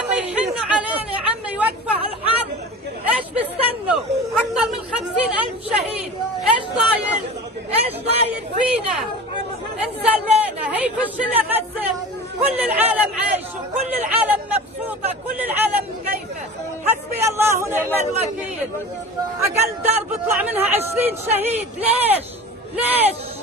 عم يحنوا علينا، يا عم يوقفوا هالحرب. ايش بيستنوا؟ اكثر من 50,000 شهيد، ايش ضايل؟ ايش ضايل فينا؟ انزلينا، هي فشلة غزة، كل العالم عايش وكل العالم مبسوطة، كل العالم مكيفة. حسبي الله ونعم الوكيل. اقل دار بيطلع منها 20 شهيد، ليش؟ ليش؟